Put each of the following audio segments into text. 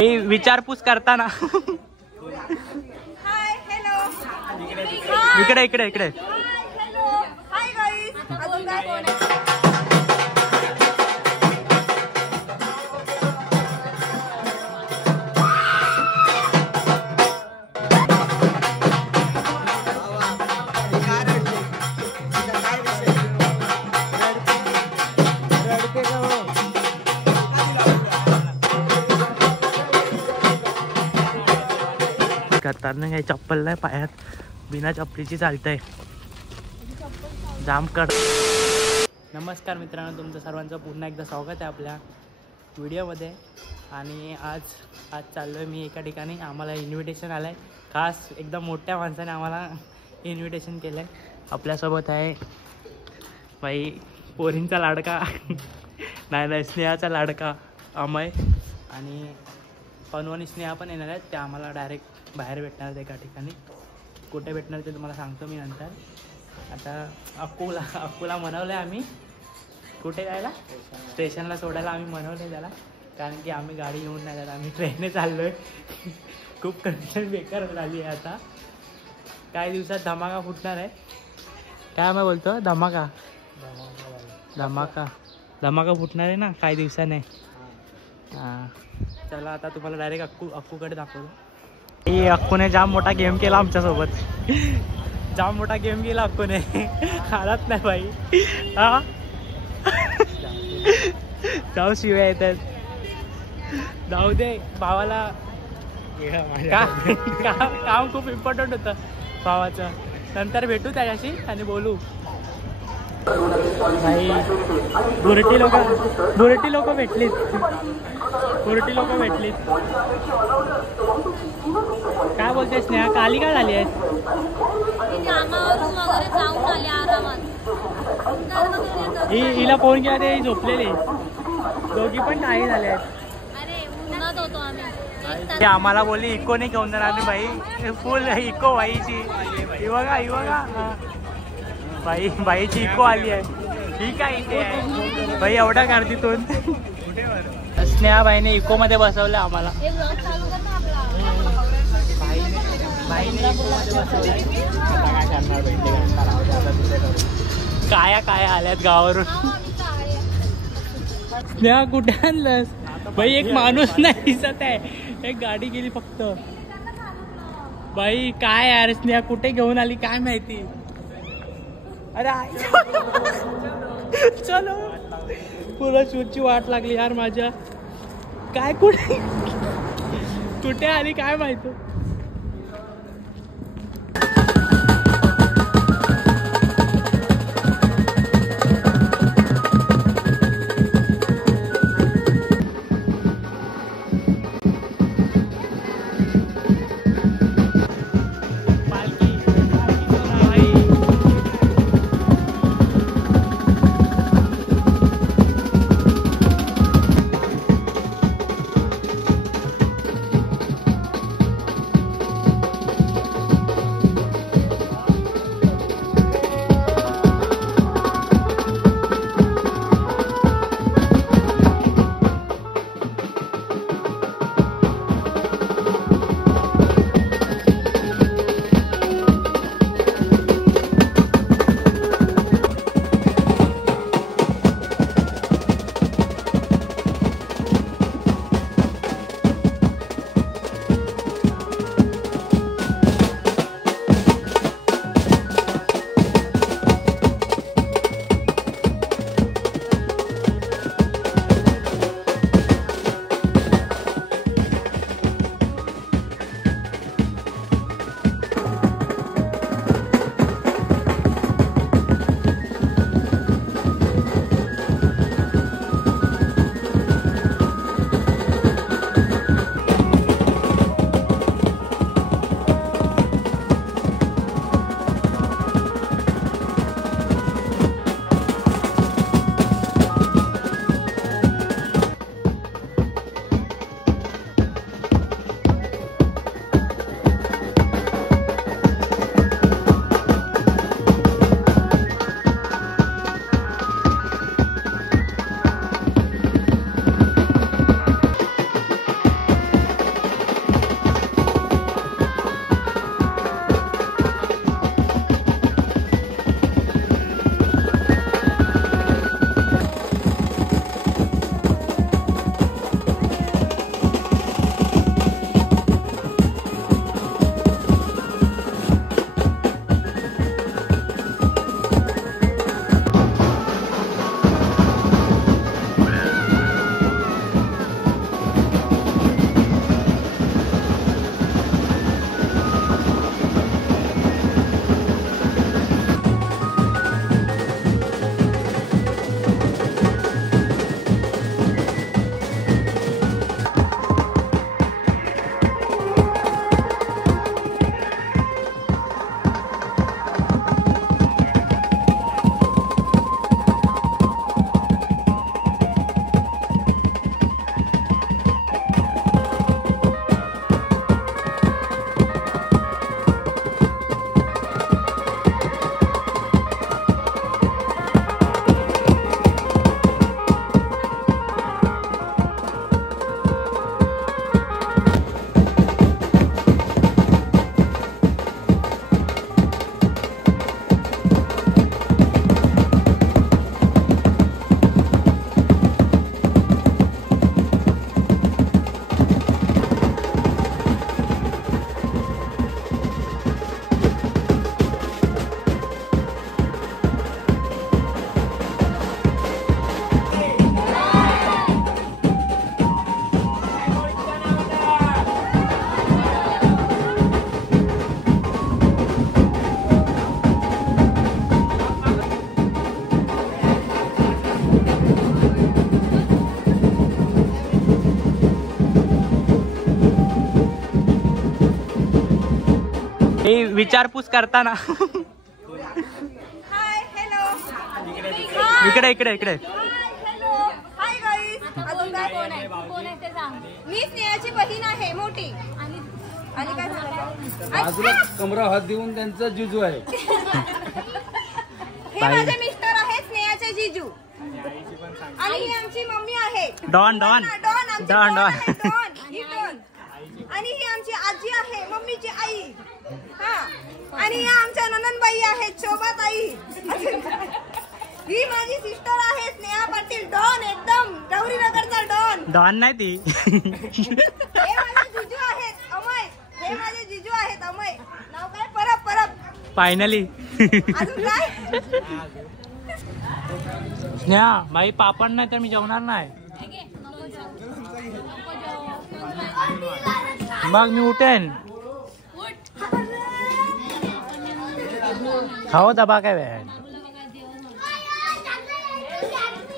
हे विचारपूस करताना इकडे इकडे इकडे करताना काही चप्पल नाही पायात, बिना चप्पलीची चालतंय. जाम कर. नमस्कार मित्रांनो, तुमचं सर्वांचं पुन्हा एकदा स्वागत आहे आपल्या व्हिडिओमध्ये. आणि आज चाललो आहे मी एका ठिकाणी. आम्हाला इन्व्हिटेशन आलं आहे, खास एकदम मोठ्या माणसाने आम्हाला इन्व्हिटेशन केलं आहे. आपल्यासोबत आहे बाई पोरींचा लाडका नाही स्नेहाचा लाडका अमय, आणि पनू आणि स्नेहा पण येणार आहेत. त्या आम्हाला डायरेक्ट बाहेर भेटणार आहेत एका ठिकाणी. कुठे भेटणार ते तुम्हाला सांगतो मी नंतर. आता अक्कूला मनवलं आहे आम्ही कुठे जायला, स्टेशनला सोडायला आम्ही मनवलं आहे त्याला, कारण की आम्ही गाडी घेऊन नाही जात, आम्ही ट्रेनने चाललो आहे. खूप कंडिशन बेकार झाली आहे. आता काही दिवसात धमाका फुटणार आहे. काय आम्ही बोलतो, धमाका फुटणार आहे ना काही दिवसाने. हां चला, आता तुम्हाला डायरेक्ट अक्कूकडे दाखवतो. ही अक्कूने जाम मोठा गेम केला आमच्यासोबत. जाम मोठा गेम केला अक्कूने. हालत नाही बाई. हा जाऊ शिव्या येतात. जाऊ दे भावाला, काम खूप इम्पॉर्टंट होतं भावाचं. नंतर भेटू त्याच्याशी आणि बोलू. भाई बुरटी लोक भेटलीत. काय बोलतेस स्नेहा, काली काय झाली आहे? हिला फोन केला ते झोपलेले दोघी पण नाही झाले आहेत. आम्हाला बोलली इको नाही घेऊन जाणार बाई, फुल इको बाईची. ही बघा बाईची इको आली आहे. ठीक आहे इथे आहे बाई, एवढ्या गर्दीतून स्नेहा बाईने इको मध्ये बसवलं आम्हाला. काय आल्यात गावावरून. स्नेहा कुठे आणलंस बाई? एक माणूस नाही दिसत आहे, एक गाडी गेली फक्त. बाई काय यार, स्नेहा कुठे घेऊन आली काय माहिती. अरे चलो, पुरा शूटची वाट लागली यार माझ्या. काय कुठे आली काय माहिती. हे विचारपूस करताना हाय हॅलो इकडे इकडे इकडे हॅलो हाय गाईस. अजून काय कोण आहे ते सांग. मी स्नेहाची बहीण आहे मोठी. आणि काय झालं बाजूला कमरा हात देऊन त्यांचा जुजू आहे. हे माझे मिस्टर आहेत स्नेहाचे जीजू. आणि ही आमची मम्मी आहे don don don don don ही डॉन. आणि ही आमची आजी आहे मम्मीची आई. हा आणि या आमच्या ननंदबाई आहेत शोभाताई. ही माझी सिस्टर आहे स्नेहा पाटील डॉन एकदम गौरीनगरचा डॉन. डॉन नाही ती. हे माझे जीजू आहेत अमय. हे माझे जीजू आहेत अमय. नाव काय परब परब. फायनली अजून काय स्नेहा भाई पापड नाही तर मी जेवणार नाही. मग मी उठेन. खाओ दबा काय वेळ.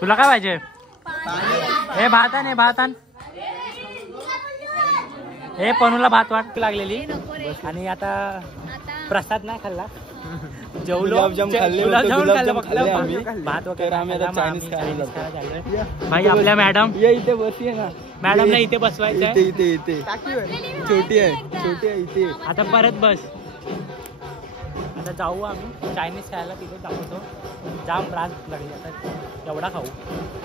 तुला काय पाहिजे. हे भात आण हे भात आण. हे पनूला भात वाट लागलेली आणि आता प्रसाद नाही खाल्ला. जेवलो गुलाबजाम खाल्ले आम्ही. भात तर वगैरे आम्ही आता चायनीज खायला जातो. भाई आपल्या मॅडम ये इथे बसली ना. मॅडमला इथे बसवायचं इथे आहे. इथे इथे छोटी आहे इथे. आता परत बस. आता जाऊ आम्ही चायनीज खायला तिथे दाखवतो. जाम रात लागली आता एवढा खाऊ.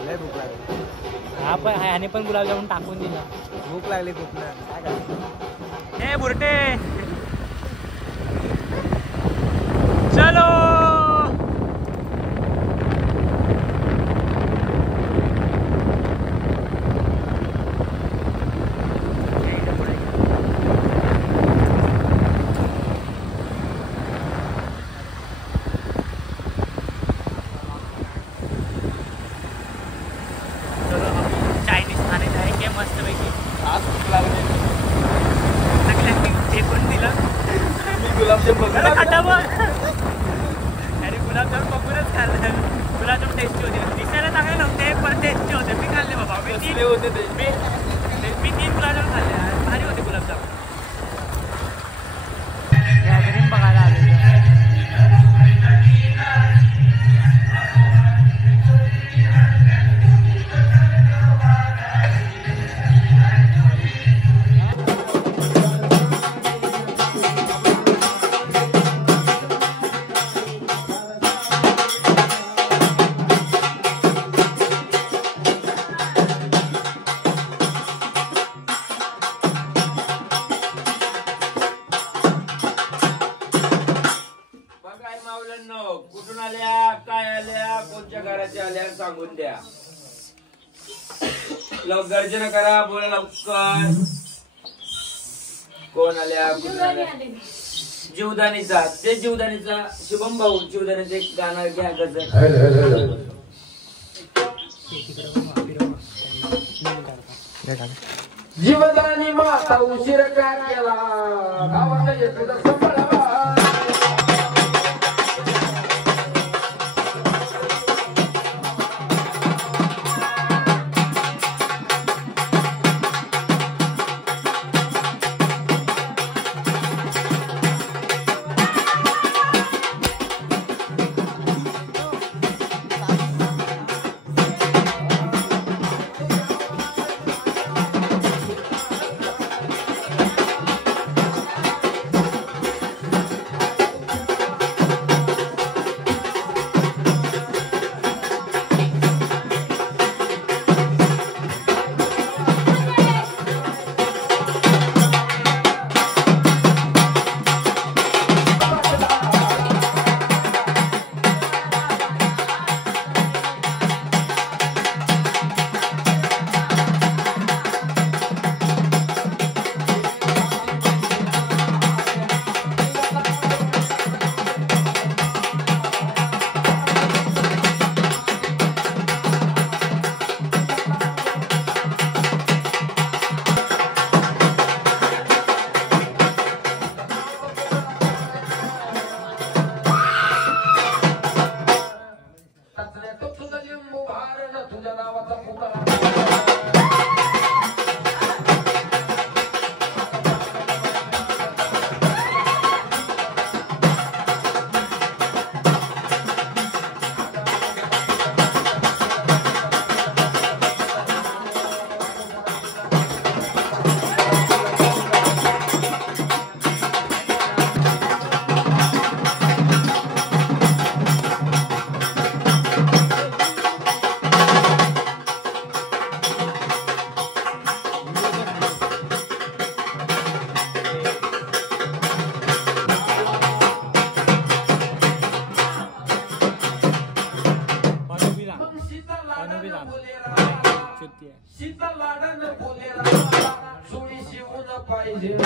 लय भूक लागली. हा पण ह्याने पण गुलाबजामुन टाकून दिला. भूक लागली खूप ना. काय करायचं. हे बुरटे चलो. चायनीज खाणे जायचे मस्त पैकी. आज भूक लागली. ते पण दिलं. गुलाबजाम बघा. अरे गुलाबजाम बघूनच खाल्लं. गुलाबजाम टेस्टी होते. दिसायला चांगले नव्हते पण टेस्टी होते. मी खाल्ले बाबा. होते ते. मी 3 गुलाबजाम खाल्ले. भारी होते गुलाबजाम. गॅदरिंग बघायला आले. कुठून आल्या काय आल्या कोणत्या घराच्या आल्या सांगून द्या. गर्जना करा बोला लवकर. कोण आल्या कुठून आल्या. जीवदानीचा ते जीवदानीचा शुभम भाऊ जीवदानीचं एक गाणं घ्या गजल. जीवदानी माता उशीर का केला गावात येतो संभळा. तुझा लाडन फुले चुडी शिवून पाहिजे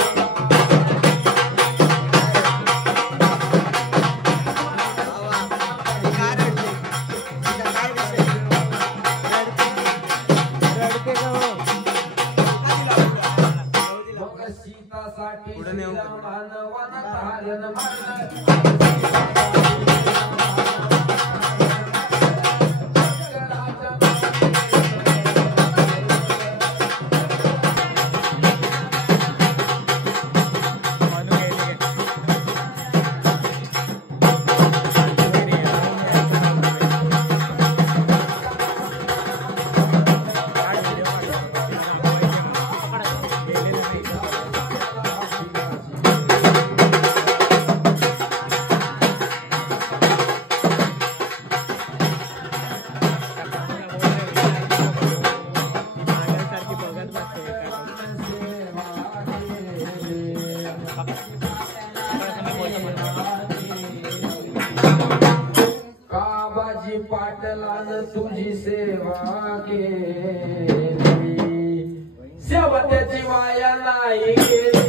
काबाजी पाटलान तुझी सेवा केली सेवा त्याची माया नाही केली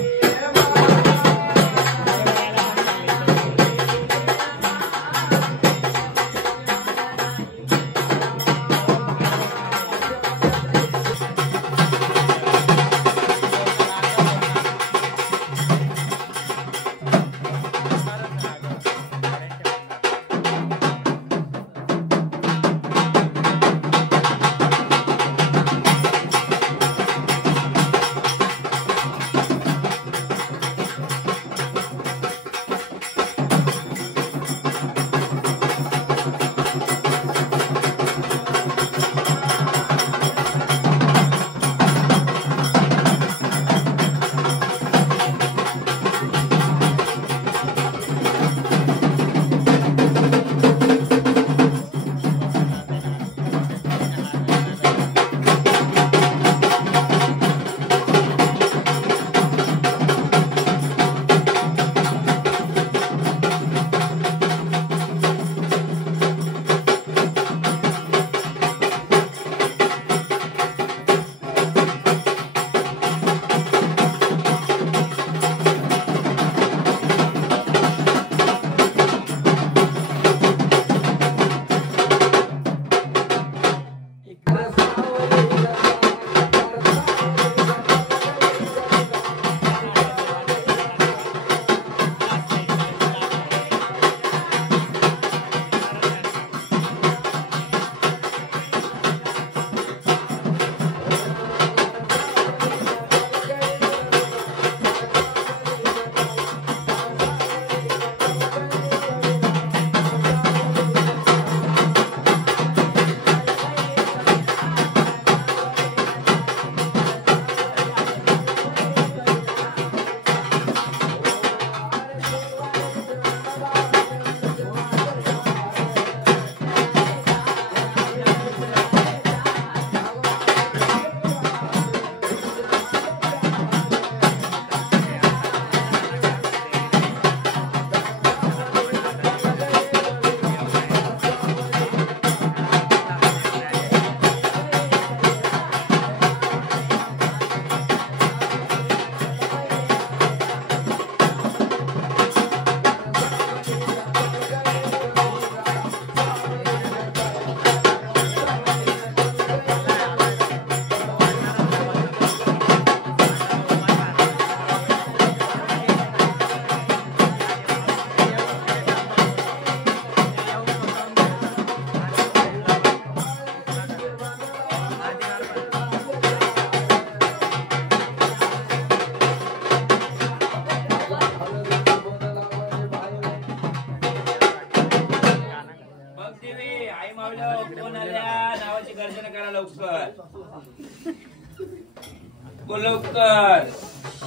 लवकर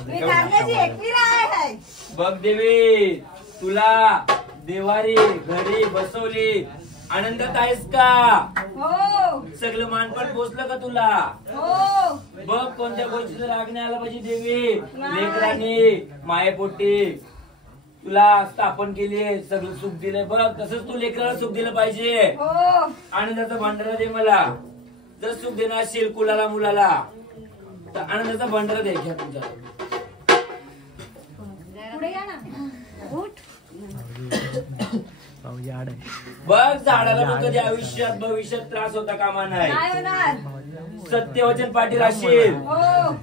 मी कारल्याची एकवीरा आहे. बघ देवी, तुला देवारी घरी बसवली, आनंदात आहेस का? हो. सगळं मानपण पोचलं का तुला? हो. बघ कोणत्या गोष्टीचं राग नाही आला पाहिजे देवी. लेकरांनी मायेपोटी तुला स्थापन केली, सगळं सुख दिलंय. बघ तसंच तू लेकराला सुख दिलं पाहिजे. हो. आनंदाचा भांडारा दे मला. जर सुख देणार असेल कुलाला मुलाला तर आनंदाचा भंडारा द्या घ्या तुमच्या. पुढे या ना. उठ. बघ झाडाला मग कधी आयुष्यात भविष्यात त्रास होता कामा नाही. काय होणार? सत्यवचन पाठी राहशील. हो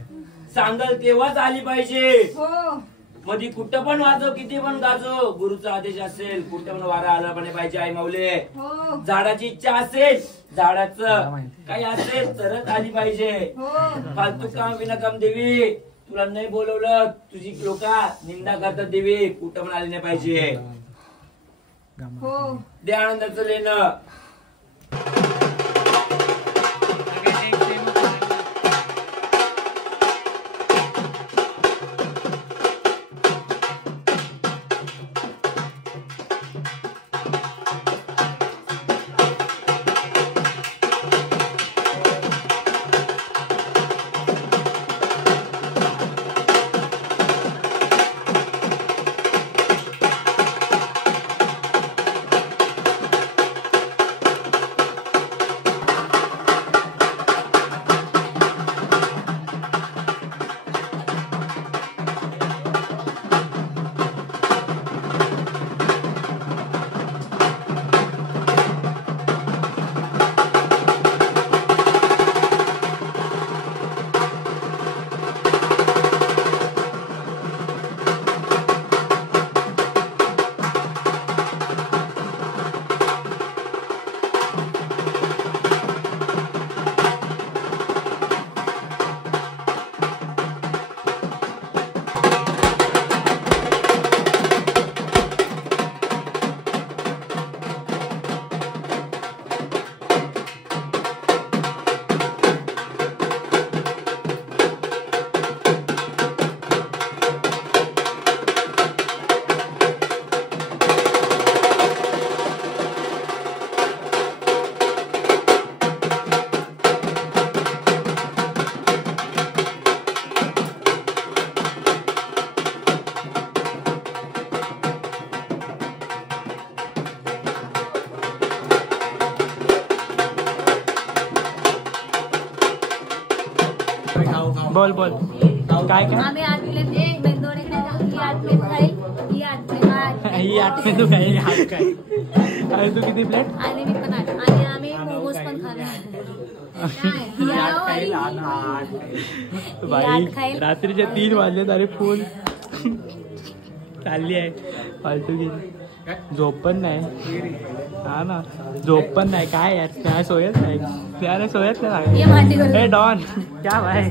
सांगल तेव्हाच आली पाहिजे. हो मधी कुठं पण वाजव किती पण गाजव गुरुचा आदेश असेल कुठं पण वारा आला पण पाहिजे. आई माऊले हो झाडाची इच्छा असेल झाडाचं काही असेल तरच आली पाहिजे. हो फालतू काम विनाकाम देवी तुला नाही बोलवलं तुझी लोक निंदा करतात देवी कुठं पण आली नाही पाहिजे. हो दे आनंदाचं लेणं. बोल बोल काय काय आम्ही 8 प्लेट मेंदोडे खाईल. ही 8 प्लेट खाईल. ही 8 प्लेट ही 8 तू काय हात काय आणि तू किती प्लेट आणि मी पण 8 आणि आम्ही मोमोज पण बाई रात्रीचे 3 वाजले तरी फुल चालली आहे फालतू गेली. झोप पण नाही. हा ना झोप पण नाही काय यार त्या सोयच नाही त्याने सोयच नाही. हे डॉन क्या भाई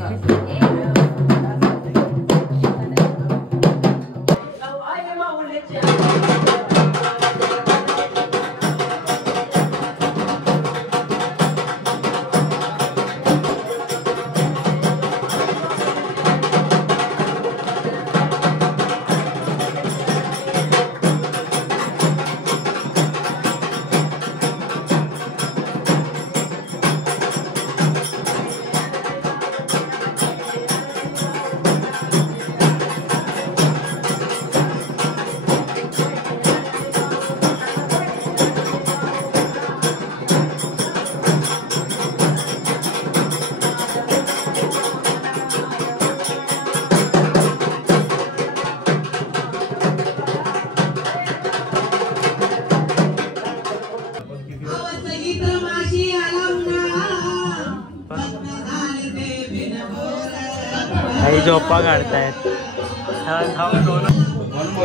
काही झोपा काढतायत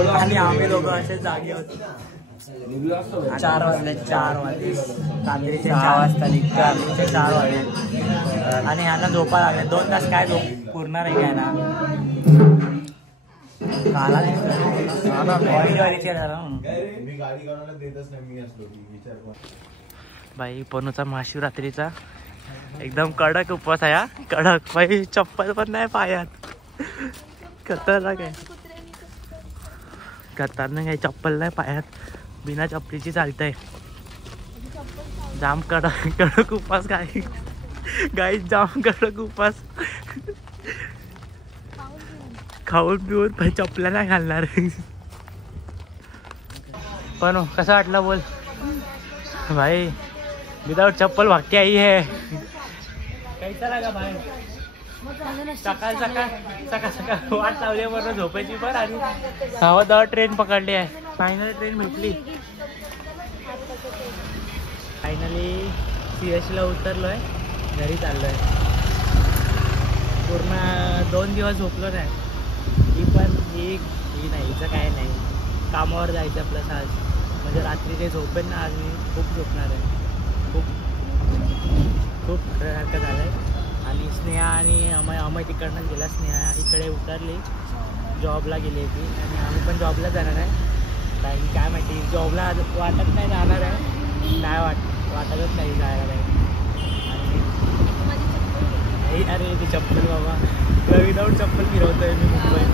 आणि आम्ही दोघं असे जागे होतो. 4 वाजले रात्रीचे 6 वाजता रात्रीचे 4 वाजले आणि ह्यांना झोपा लागले. 2 तास काय झोप पुरणार आहे काय ना बाई पनूचा महाशिवरात्रीचा एकदम कडक उपवास आहे हा. कडक बाई चप्पल पण नाही पायात. खतरनाक आहे खतरनाक आहे. चप्पल नाही पायात बिना चप्पलीची चालतंय. जाम कडक उपवास काय गाई जाम कडक उपवास. खाऊन पिऊन पण चप्पला नाही घालणार. पण कसं वाटलं बोल भाई विदाउट चप्पल भागते आई है. कैसा लगा भाई सकाळ सकाळ सकाळ सकाळ वाट लावल्यावर झोपायची पण आणि 6:10 ट्रेन पकडली आहे. फायनली ट्रेन भेटली. फायनली CST ला उतरलोय, घरी चाललोय. पूर्ण 2 दिवस झोपलो नाही. ही नाही, हिचं काय नाही. कामावर जायचं प्लस आज म्हणजे रात्री ते झोपेन ना, आज मी खूप झोपणार आहे. खूप खरंसारखं झालं आहे. आणि स्नेहा आणि अमय तिकडनं गेला. स्नेहा इकडे उतरली, जॉबला गेली ती आणि आम्ही पण जॉबला जाणार आहे. कारण काय माहिती जॉबला वाटत नाही जाणार आहे, नाही वाटतच नाही जायला नाही. आणि अरे ती चप्पल बाबा विदाऊट चप्पल फिरवतोय मी मुंबईत.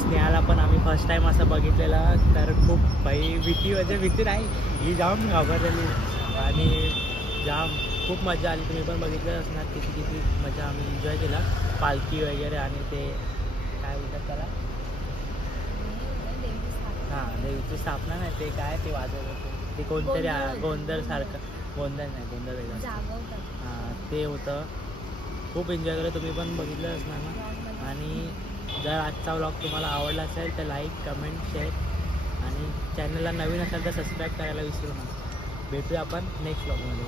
स्नेहाला पण आम्ही फर्स्ट टाईम असं बघितलेला, तर खूप भीती नाही, ही जाम घाबरलेली आणि जाम खूप मजा आली. तुम्ही पण बघितलं असणार किती मजा आम्ही एन्जॉय केला. पालखी वगैरे आणि ते काय बोलतात त्याला, हां देवीची स्थापना नाही, ते काय ते वाजवत होते ते कोणतरी गोंधळसारखं, गोंधळ वेगळं, हां ते होतं. खूप एन्जॉय केलं, तुम्ही पण बघितलं असणार ना. आणि जर आजचा व्लॉग तुम्हाला आवडला असेल तर लाईक, कमेंट, शेअर आणि चॅनलला नवीन असेल तर सबस्क्राईब करायला विसरू नका. भेटूया आपण नेक्स्ट व्लॉगमध्ये.